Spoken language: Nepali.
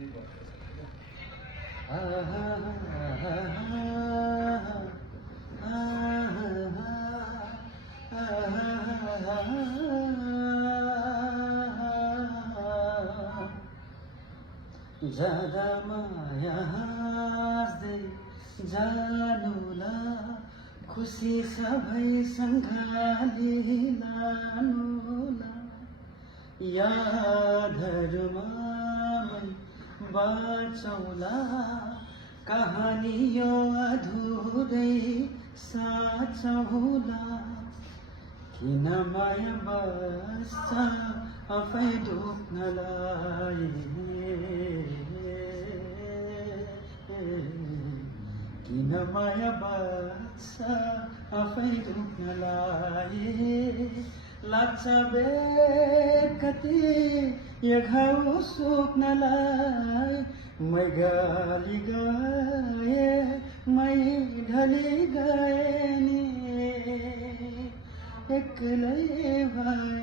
ज्यादा माया हाँस्दै जानुला खुसी सबैसँग लिलानुला यादहरूमा बाँचौला कहानी यो अधुरै साँचौला किन माया बस्छ आफै दुख्नलाई किन माया बस्छ आफै दुख्नलाई लाग्छ बेकति यो घाउ सुक्नलाई मै गली गए मै ढली गए नि एक्लै भए